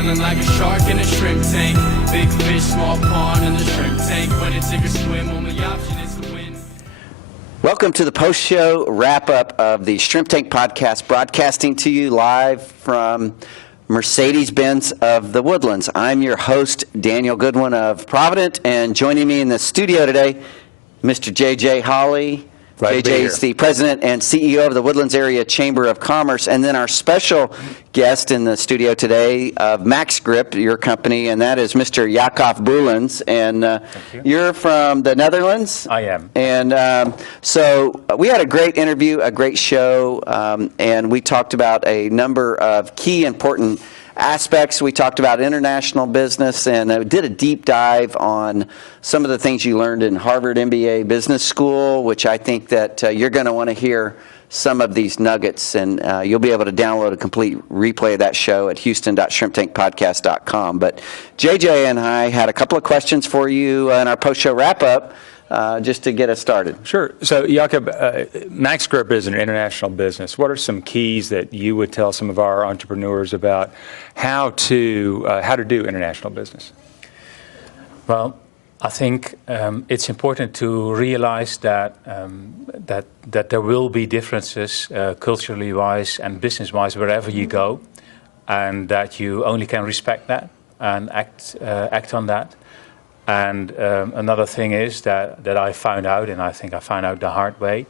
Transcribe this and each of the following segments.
feeling like a shark in a shrimp tank. Big fish, small pond in the shrimp tank. When it take a swim, only option is to win. Welcome to the post-show wrap-up of the Shrimp Tank Podcast, broadcasting to you live from Mercedes-Benz of the Woodlands. I'm your host, Daniel Goodwin of Provident, and joining me in the studio today, Mr. J.J. Hawley. J.J. is the president and CEO of the Woodlands Area Chamber of Commerce, and then our special guest in the studio today of MaxGrip, your company, and that is Mr. Jakob Boelens. And you're from the Netherlands? I am. And so we had a great interview, a great show, and we talked about a number of key important aspects. We talked about international business and did a deep dive on some of the things you learned in Harvard MBA Business School, which I think that you're going to want to hear some of these nuggets, and you'll be able to download a complete replay of that show at houston.shrimptankpodcast.com. But JJ and I had a couple of questions for you in our post-show wrap-up, just to get us started. Sure. So, Jakob, MaxGrip is an international business. What are some keys that you would tell some of our entrepreneurs about how to do international business? Well, I think it's important to realize that that there will be differences culturally wise and business wise wherever you go, and that you only can respect that and act on that. And another thing is that I found out, and I think I found out the hard way,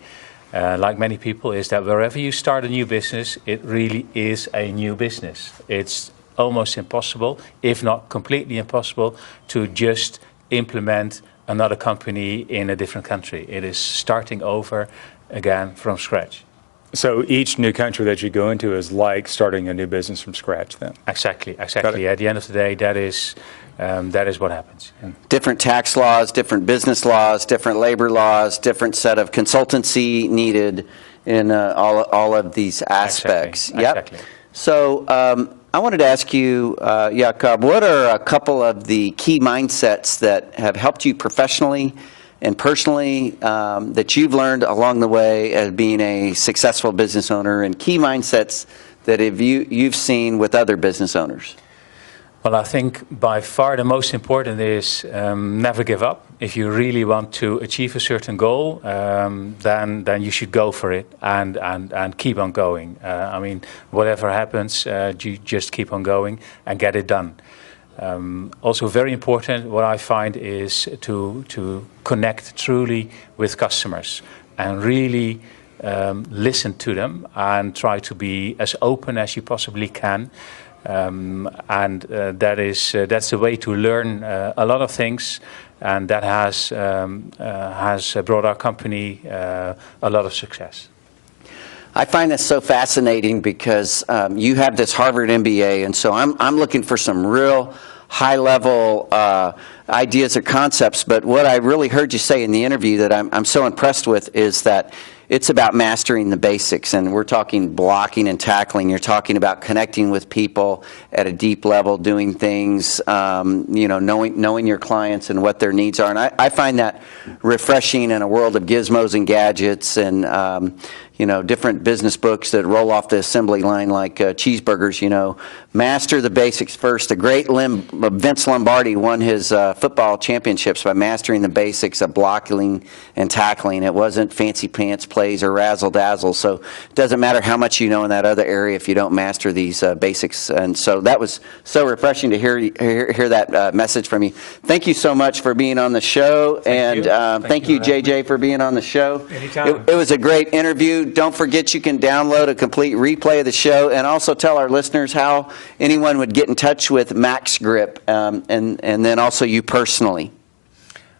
like many people, is that wherever you start a new business, it really is a new business. It's almost impossible, if not completely impossible, to just implement another company in a different country. It is starting over again from scratch. So each new country that you go into is like starting a new business from scratch then? Exactly. At the end of the day, that is what happens. Different tax laws, different business laws, different labor laws, different set of consultancy needed in all of these aspects. Exactly. So I wanted to ask you, Jakob, what are a couple of the key mindsets that have helped you professionally and personally that you've learned along the way as being a successful business owner, and key mindsets that you've seen with other business owners? Well, I think by far the most important is never give up. If you really want to achieve a certain goal, then you should go for it and keep on going. I mean, whatever happens, you just keep on going and get it done. Also very important, what I find, is to connect truly with customers and really listen to them and try to be as open as you possibly can. That's the way to learn a lot of things, and that has brought our company a lot of success. I find this so fascinating because you have this Harvard MBA, and so I'm looking for some real high-level ideas or concepts. But what I really heard you say in the interview that I'm so impressed with is that it's about mastering the basics, and we're talking blocking and tackling. You're talking about connecting with people at a deep level, doing things, knowing your clients and what their needs are. And I find that refreshing in a world of gizmos and gadgets and different business books that roll off the assembly line like cheeseburgers. Master the basics first. The great Vince Lombardi won his football championships by mastering the basics of blocking and tackling. It wasn't fancy pants plays or razzle dazzle. So it doesn't matter how much you know in that other area if you don't master these basics. And so that was so refreshing to hear that message from you. Thank you so much for being on the show, thank you, JJ, for being on the show. Anytime. It was a great interview. Don't forget you can download a complete replay of the show, and also tell our listeners how anyone would get in touch with MaxGrip, and then also you personally.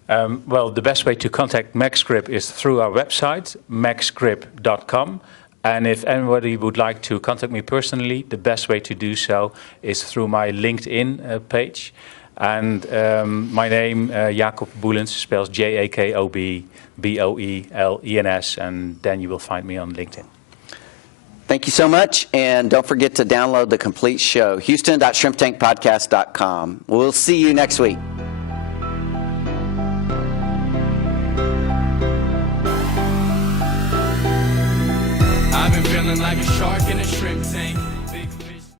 Well, the best way to contact MaxGrip is through our website, maxgrip.com. And if anybody would like to contact me personally, the best way to do so is through my LinkedIn page. And my name, Jakob Boelens, spells Jakob Boelens, and then you will find me on LinkedIn. Thank you so much, and don't forget to download the complete show, houston.shrimptankpodcast.com. We'll see you next week. I've been feeling like a shark in a shrimp tank.